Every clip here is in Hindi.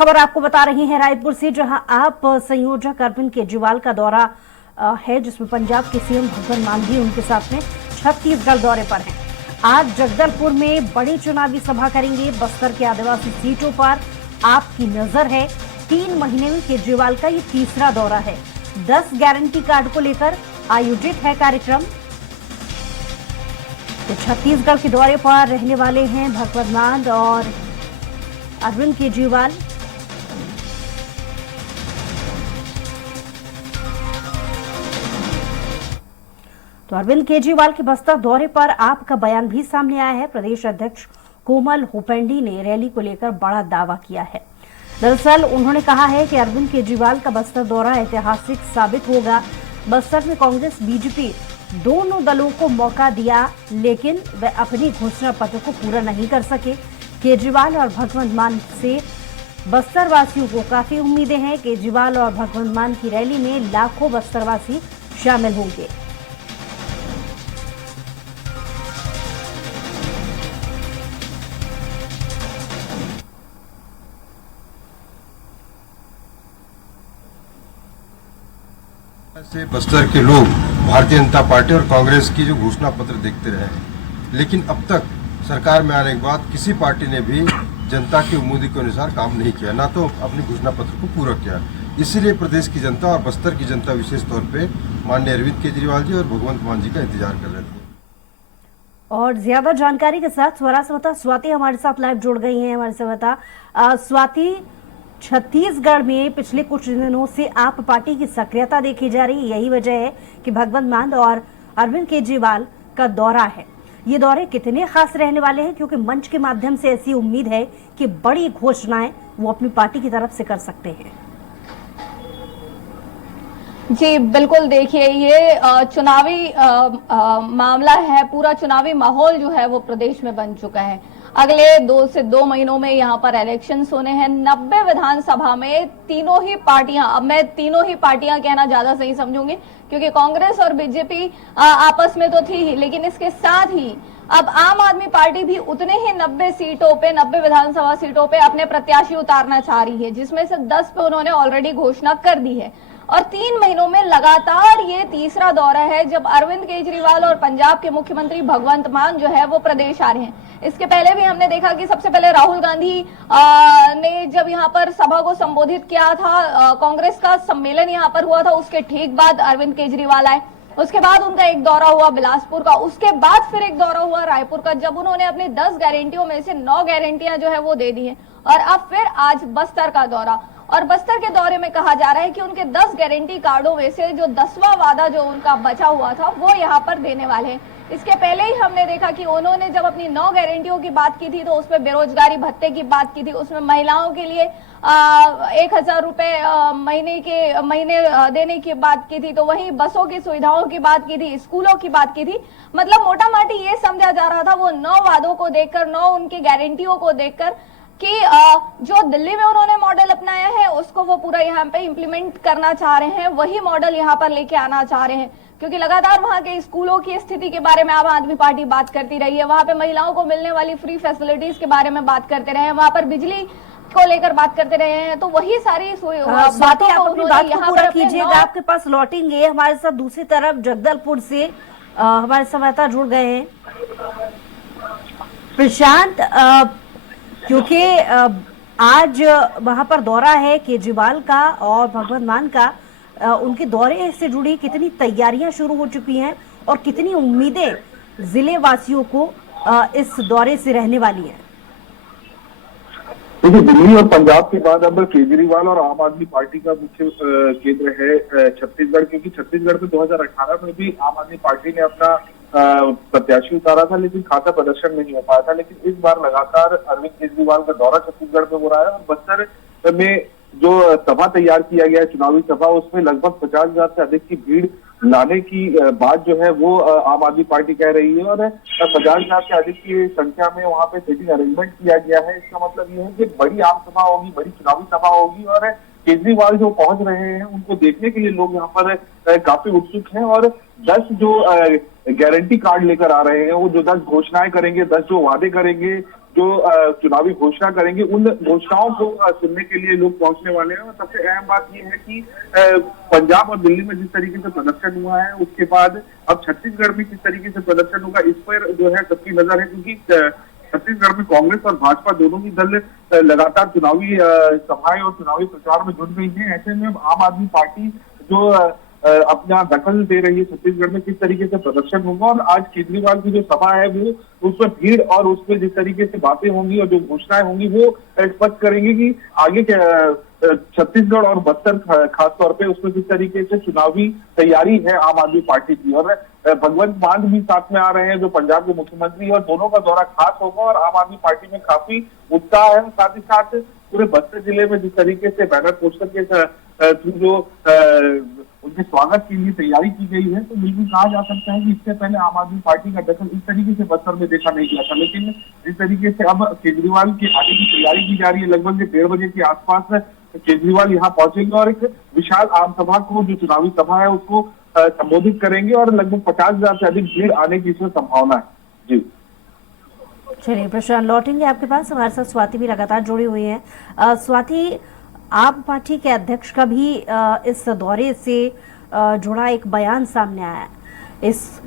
खबर आपको बता रही हैं रायपुर से, जहां आप संयोजक अरविंद केजरीवाल का दौरा है, जिसमें पंजाब के सीएम भगवंत मान भी उनके साथ में छत्तीसगढ़ दौरे पर हैं। आज जगदलपुर में बड़ी चुनावी सभा करेंगे। बस्तर के आदिवासी सीटों पर आपकी नजर है। 3 महीने में केजरीवाल का ये तीसरा दौरा है। 10 गारंटी कार्ड को लेकर आयोजित है कार्यक्रम। तो छत्तीसगढ़ के दौरे पर रहने वाले हैं भगवंत मान और अरविंद केजरीवाल। तो अरविंद केजरीवाल के बस्तर दौरे पर आपका बयान भी सामने आया है। प्रदेश अध्यक्ष कोमल हुपेंडी ने रैली को लेकर बड़ा दावा किया है। दरअसल उन्होंने कहा है कि अरविंद केजरीवाल का बस्तर दौरा ऐतिहासिक साबित होगा। बस्तर में कांग्रेस बीजेपी दोनों दलों को मौका दिया, लेकिन वे अपनी घोषणा पत्र को पूरा नहीं कर सके। केजरीवाल और भगवंत मान से बस्तर वासियों को काफी उम्मीदें हैं। केजरीवाल और भगवंत मान की रैली में लाखों बस्तरवासी शामिल होंगे। से बस्तर के लोग भारतीय जनता पार्टी और कांग्रेस की जो घोषणा पत्र देखते रहे, लेकिन अब तक सरकार में आने के बाद किसी पार्टी ने भी जनता की उम्मीद के अनुसार काम नहीं किया, ना तो अपनी घोषणा पत्र को पूरा किया। इसीलिए प्रदेश की जनता और बस्तर की जनता विशेष तौर पे माननीय अरविंद केजरीवाल जी और भगवंत मान जी का इंतजार कर रहे थे। और ज्यादा जानकारी के साथ स्वरा स्वाति हमारे साथ लाइव जुड़ गई हैं। हमारे से स्वाति, छत्तीसगढ़ में पिछले कुछ दिनों से आप पार्टी की सक्रियता देखी जा रही है। यही वजह है कि भगवंत मान और अरविंद केजरीवाल का दौरा है। ये दौरे कितने खास रहने वाले हैं, क्योंकि मंच के माध्यम से ऐसी उम्मीद है कि बड़ी घोषणाएं वो अपनी पार्टी की तरफ से कर सकते हैं। जी बिल्कुल, देखिए ये चुनावी मामला है। पूरा चुनावी माहौल जो है वो प्रदेश में बन चुका है। अगले 2 से 2 महीनों में यहाँ पर इलेक्शंस होने हैं। 90 विधानसभा में तीनों ही पार्टियां, अब मैं तीनों ही पार्टियां कहना ज्यादा सही समझूंगी, क्योंकि कांग्रेस और बीजेपी आपस में तो थी ही, लेकिन इसके साथ ही अब आम आदमी पार्टी भी उतने ही 90 सीटों पे, 90 विधानसभा सीटों पे अपने प्रत्याशी उतारना चाह रही है, जिसमें से 10 पे उन्होंने ऑलरेडी घोषणा कर दी है। और 3 महीनों में लगातार ये तीसरा दौरा है जब अरविंद केजरीवाल और पंजाब के मुख्यमंत्री भगवंत मान जो है वो प्रदेश आ रहे हैं। इसके पहले भी हमने देखा कि सबसे पहले राहुल गांधी ने जब यहाँ पर सभा को संबोधित किया था, कांग्रेस का सम्मेलन यहाँ पर हुआ था, उसके ठीक बाद अरविंद केजरीवाल आए। उसके बाद उनका एक दौरा हुआ बिलासपुर का, उसके बाद फिर एक दौरा हुआ रायपुर का, जब उन्होंने अपनी 10 गारंटियों में से 9 गारंटियां जो है वो दे दी है। और अब फिर आज बस्तर का दौरा, और बस्तर के दौरे में कहा जा रहा है कि उनके 10 गारंटी कार्डों में से जो 10वां वादा जो उनका बचा हुआ था वो यहाँ पर देने वाले हैं। इसके पहले ही हमने देखा कि उन्होंने जब अपनी 9 गारंटियों की बात की थी तो उसमें बेरोजगारी भत्ते की बात की थी, उसमें महिलाओं के लिए 1000 रुपए महीने देने की बात की थी, तो वहीं बसों की सुविधाओं की बात की थी, स्कूलों की बात की थी। मतलब मोटा मोटी ये समझा जा रहा था वो 9 वादों को देखकर, 9 उनकी गारंटियों को देखकर कि जो दिल्ली में उन्होंने मॉडल अपनाया है उसको वो पूरा यहाँ पे इम्प्लीमेंट करना चाह रहे हैं, वही मॉडल यहाँ पर लेके आना चाह रहे हैं। क्योंकि लगातार वहाँ के स्कूलों की स्थिति के बारे में आम आदमी पार्टी बात करती रही है, वहाँ पे महिलाओं को मिलने वाली फ्री फैसिलिटीज के बारे में बात करते रहे हैं, वहाँ पर बिजली को लेकर बात करते रहे हैं। तो वही सारी बातों को उन्होंने यहाँ पर कीजिएगा, आपके पास लौटेंगे। हमारे साथ दूसरी तरफ जगदलपुर से हमारे संवाददाता जुड़ गए हैं प्रशांत, क्योंकि आज वहां पर दौरा है केजरीवाल का और भगवंत मान का। उनके दौरे से जुड़ी कितनी तैयारियां शुरू हो चुकी हैं और कितनी उम्मीदें जिले वासियों को इस दौरे से रहने वाली हैं? देखिए, दिल्ली और पंजाब के बाद अब केजरीवाल और आम आदमी पार्टी का मुख्य केंद्र है छत्तीसगढ़, क्योंकि छत्तीसगढ़ में 2018 में भी आम आदमी पार्टी ने अपना प्रत्याशी उतारा था, लेकिन खाता प्रदर्शन नहीं हो पाया था। लेकिन इस बार लगातार अरविंद केजरीवाल का दौरा छत्तीसगढ़ में हो रहा है और बस्तर में जो सभा तैयार किया गया है, चुनावी सभा, उसमें लगभग 50,000 से अधिक की भीड़ लाने की बात जो है वो आम आदमी पार्टी कह रही है। और 50,000 से अधिक की संख्या में वहां पे सीटिंग अरेंजमेंट किया गया है। इसका मतलब ये है कि बड़ी आम सभा होगी, बड़ी चुनावी सभा होगी और केजरीवाल जो पहुंच रहे हैं उनको देखने के लिए लोग यहाँ पर काफी उत्सुक हैं। और 10 जो गारंटी कार्ड लेकर आ रहे हैं, वो जो 10 घोषणाएं करेंगे, 10 जो वादे करेंगे, जो चुनावी घोषणा करेंगे, उन घोषणाओं को सुनने के लिए लोग पहुंचने वाले हैं। और सबसे अहम बात ये है कि पंजाब और दिल्ली में जिस तरीके से प्रदर्शन हुआ है, उसके बाद अब छत्तीसगढ़ में किस तरीके से प्रदर्शन होगा, इस पर जो है सबकी नजर है। क्योंकि छत्तीसगढ़ में कांग्रेस और भाजपा दोनों ही दल लगातार चुनावी सभाएं और चुनावी प्रचार में जुट गई है। ऐसे में आम आदमी पार्टी जो अपना दखल दे रही है छत्तीसगढ़ में, किस तरीके से प्रदर्शन होगा। और आज केजरीवाल की जो सभा है वो उसमें भीड़ और उसमें जिस तरीके से बातें होंगी और जो घोषणाएं होंगी वो स्पष्ट करेंगे कि आगे छत्तीसगढ़ और बस्तर खासतौर पे उसमें किस तरीके से चुनावी तैयारी है आम आदमी पार्टी की। और भगवंत मान भी साथ में आ रहे हैं जो पंजाब के मुख्यमंत्री, और दोनों का दौरा खास होगा और आम आदमी पार्टी में काफी उत्साह है। साथ ही साथ पूरे बस्तर जिले में जिस तरीके से बैनर पोस्टर के थ्रू जो उनके स्वागत के लिए तैयारी की गई है, तो बिल्कुल कहा जा सकता है कि इससे पहले आम आदमी पार्टी का दखल इस तरीके से बस्तर में देखा नहीं गया था। लेकिन जिस तरीके से अब केजरीवाल के आने की तैयारी की जा रही है, लगभग 1:30 बजे के आसपास केजरीवाल यहाँ पहुंचेंगे और एक विशाल आम सभा को, जो चुनावी सभा है, उसको संबोधित करेंगे और लगभग 50,000 से अधिक भीड़ आने की इसमें संभावना है। जी चलिए प्रशांत, लौटेंगे आपके पास। हमारे साथ स्वाति भी लगातार जुड़ी हुई है। स्वाति, आप पार्टी के अध्यक्ष का भी इस दौरे से जुड़ा एक बयान सामने आया है। इस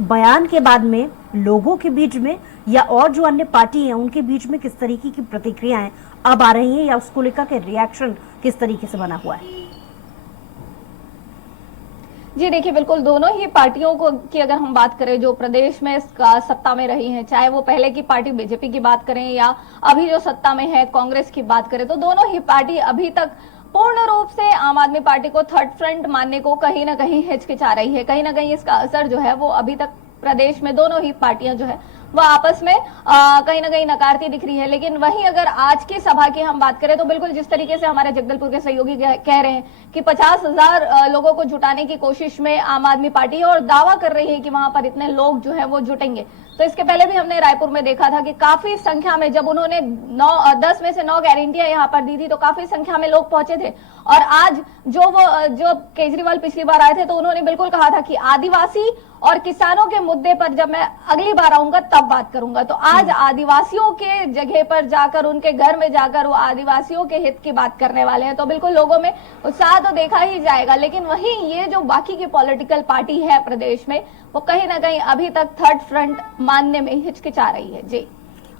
बयान के बाद में लोगों के बीच में या और जो अन्य पार्टी हैं उनके बीच में किस तरीके की प्रतिक्रियाएं अब आ रही हैं, या उसको लेकर के रिएक्शन किस तरीके से बना हुआ है? जी देखिए, बिल्कुल दोनों ही पार्टियों को की अगर हम बात करें जो प्रदेश में सत्ता में रही हैं, चाहे वो पहले की पार्टी बीजेपी की बात करें या अभी जो सत्ता में है कांग्रेस की बात करें, तो दोनों ही पार्टी अभी तक पूर्ण रूप से आम आदमी पार्टी को थर्ड फ्रंट मानने को कहीं ना कहीं हिचकिचा रही है। कहीं ना कहीं इसका असर जो है वो अभी तक प्रदेश में दोनों ही पार्टियां जो है वह आपस में कहीं ना कहीं नकारती दिख रही है। लेकिन वहीं अगर आज की सभा की हम बात करें तो बिल्कुल जिस तरीके से हमारे जगदलपुर के सहयोगी कह रहे हैं कि 50,000 लोगों को जुटाने की कोशिश में आम आदमी पार्टी है और दावा कर रही है कि वहां पर इतने लोग जो है वो जुटेंगे। तो इसके पहले भी हमने रायपुर में देखा था कि काफी संख्या में, जब उन्होंने 10 में से 9 गारंटियां यहाँ पर दी थी, तो काफी संख्या में लोग पहुंचे थे। और आज जो केजरीवाल पिछली बार आए थे तो उन्होंने बिल्कुल कहा था कि आदिवासी और किसानों के मुद्दे पर जब मैं अगली बार आऊंगा तब बात करूंगा। तो आज आदिवासियों के जगह पर जाकर, उनके घर में जाकर वो आदिवासियों के हित की बात करने वाले हैं। तो बिल्कुल लोगों में उत्साह तो देखा ही जाएगा। लेकिन वहीं ये जो बाकी की पॉलिटिकल पार्टी है प्रदेश में, वो कहीं ना कहीं अभी तक थर्ड फ्रंट मानने में हिचकिचा रही है। जी,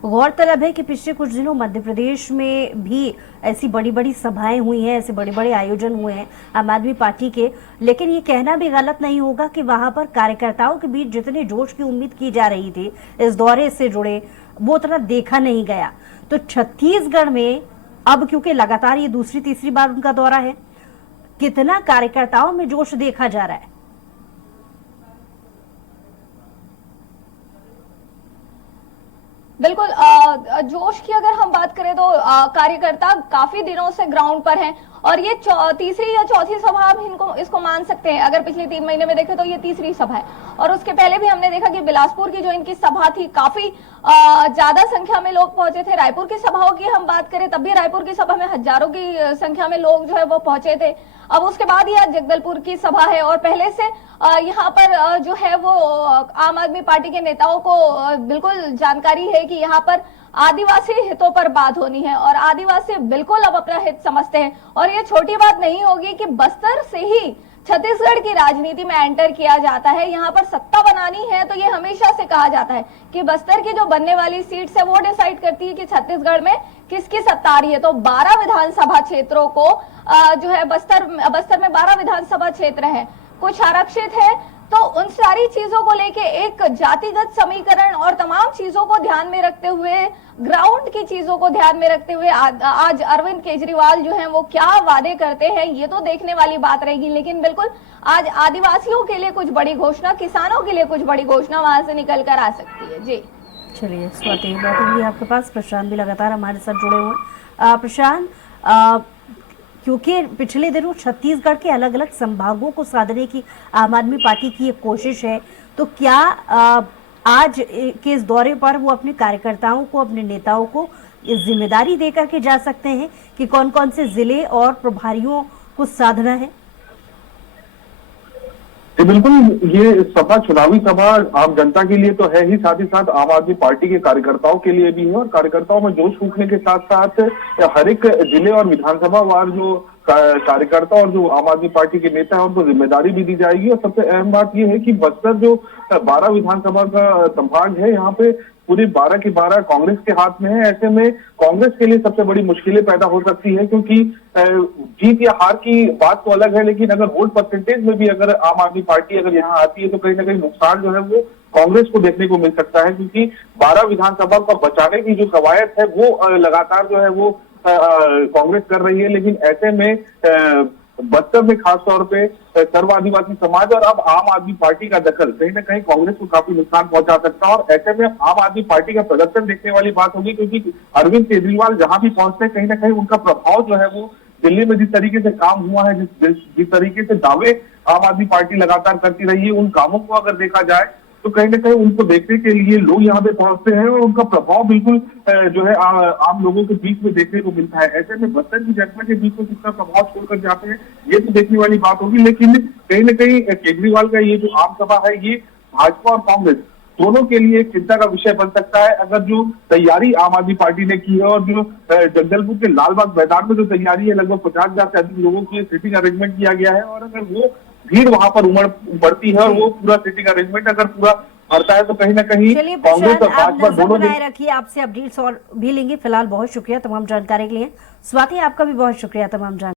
गौरतलब है कि पिछले कुछ दिनों मध्य प्रदेश में भी ऐसी बड़ी बड़ी सभाएं हुई हैं, ऐसे बड़े बड़े आयोजन हुए हैं आम आदमी पार्टी के। लेकिन ये कहना भी गलत नहीं होगा कि वहां पर कार्यकर्ताओं के बीच जितने जोश की उम्मीद की जा रही थी इस दौरे से जुड़े, वो उतना देखा नहीं गया। तो छत्तीसगढ़ में अब क्योंकि लगातार ये दूसरी तीसरी बार उनका दौरा है, कितना कार्यकर्ताओं में जोश देखा जा रहा है? बिल्कुल जोश की अगर हम बात करें तो कार्यकर्ता काफी दिनों से ग्राउंड पर हैं और ये तीसरी या चौथी सभा आप इसको मान सकते हैं। अगर पिछले 3 महीने में देखें तो ये तीसरी सभा है। और उसके पहले भी हमने देखा कि बिलासपुर की जो इनकी सभा थी, काफी ज्यादा संख्या में लोग पहुंचे थे। रायपुर की सभाओं की हम बात करें तब भी रायपुर की सभा में हजारों की संख्या में लोग जो है वो पहुंचे थे। अब उसके बाद ही आज जगदलपुर की सभा है और पहले से यहाँ पर जो है वो आम आदमी पार्टी के नेताओं को बिल्कुल जानकारी है कि यहाँ पर आदिवासी हितों पर बात होनी है और आदिवासी बिल्कुल अब अपना हित समझते हैं। और ये छोटी बात नहीं होगी कि बस्तर से ही छत्तीसगढ़ की राजनीति में एंटर किया जाता है। यहाँ पर सत्ता बनानी है तो ये हमेशा से कहा जाता है कि बस्तर की जो बनने वाली सीट है वो डिसाइड करती है कि छत्तीसगढ़ में किसकी सत्ता आ रही है। तो 12 विधानसभा क्षेत्रों को जो है बस्तर में 12 विधानसभा क्षेत्र है, कुछ आरक्षित है। तो उन सारी चीजों को लेके एक जातिगत समीकरण और तमाम चीजों को ध्यान में रखते हुए, ग्राउंड की चीजों को ध्यान में रखते हुए आज अरविंद केजरीवाल जो हैं वो क्या वादे करते हैं ये तो देखने वाली बात रहेगी। लेकिन बिल्कुल आज आदिवासियों के लिए कुछ बड़ी घोषणा, किसानों के लिए कुछ बड़ी घोषणा वहां से निकल कर आ सकती है। जी चलिए स्वाति, लौटूंगी आपके पास। प्रशांत भी लगातार हमारे साथ जुड़े हुए हैं। प्रशांत, क्योंकि पिछले दिनों छत्तीसगढ़ के अलग अलग संभागों को साधने की आम आदमी पार्टी की एक कोशिश है, तो क्या आज के इस दौरे पर वो अपने कार्यकर्ताओं को, अपने नेताओं को इस जिम्मेदारी देकर के जा सकते हैं कि कौन कौन से जिले और प्रभारियों को साधना है? जी बिल्कुल, ये सभा चुनावी सभा आम जनता के लिए तो है ही, साथ ही साथ आम आदमी पार्टी के कार्यकर्ताओं के लिए भी है। और कार्यकर्ताओं में जोश फूंकने के साथ साथ हर एक जिले और विधानसभा वार जो कार्यकर्ता और जो आम आदमी पार्टी के नेता है उनको जिम्मेदारी भी दी जाएगी। और सबसे अहम बात यह है कि बस्तर जो 12 विधानसभा का संभाग है, यहाँ पे पूरी 12 की 12 कांग्रेस के हाथ में है। ऐसे में कांग्रेस के लिए सबसे बड़ी मुश्किलें पैदा हो सकती है, क्योंकि जीत या हार की बात तो अलग है, लेकिन अगर वोट परसेंटेज में भी अगर आम आदमी पार्टी अगर यहाँ आती है तो कहीं ना कहीं नुकसान जो है वो कांग्रेस को देखने को मिल सकता है, क्योंकि 12 विधानसभा को बचाने की जो कवायद है वो लगातार जो है वो कांग्रेस कर रही है। लेकिन ऐसे में बस्तर में खास तौर पे सर्व आदिवासी समाज और अब आम आदमी पार्टी का दखल कहीं ना कहीं कांग्रेस को काफी नुकसान पहुंचा सकता है। और ऐसे में आम आदमी पार्टी का प्रदर्शन देखने वाली बात होगी, क्योंकि अरविंद केजरीवाल जहां भी पहुंचते हैं कहीं ना कहीं उनका प्रभाव जो है वो दिल्ली में जिस तरीके से काम हुआ है, जिस तरीके से दावे आम आदमी पार्टी लगातार करती रही है, उन कामों को अगर देखा जाए तो कहीं ना कहीं उनको देखने के लिए लोग यहाँ पे पहुंचते हैं और उनका प्रभाव बिल्कुल जो है आम लोगों के बीच में देखने को मिलता है। ऐसे में बस्तर की जनता के बीच में कितना प्रभाव छोड़कर जाते हैं ये तो देखने वाली बात होगी। लेकिन कहीं ना कहीं केजरीवाल का ये जो आम सभा है ये भाजपा और कांग्रेस दोनों के लिए एक चिंता का विषय बन सकता है। अगर जो तैयारी आम आदमी पार्टी ने की है और जो जगदलपुर के लालबाग मैदान में जो तैयारी है, लगभग 50,000 से अधिक लोगों की सीटिंग अरेंजमेंट किया गया है, और अगर वो भीड़ वहां पर बढ़ती है और वो पूरा सीटिंग अरेंजमेंट अगर पूरा भरता है तो कहीं ना कहीं चलिए कांग्रेस और प्रशांत, आप भाजपा नजर दोनों बनाए रखिए, आपसे अपडेट्स और भी लेंगे। फिलहाल बहुत शुक्रिया तमाम जानकारी के लिए। स्वाति, आपका भी बहुत शुक्रिया तमाम जानकारी।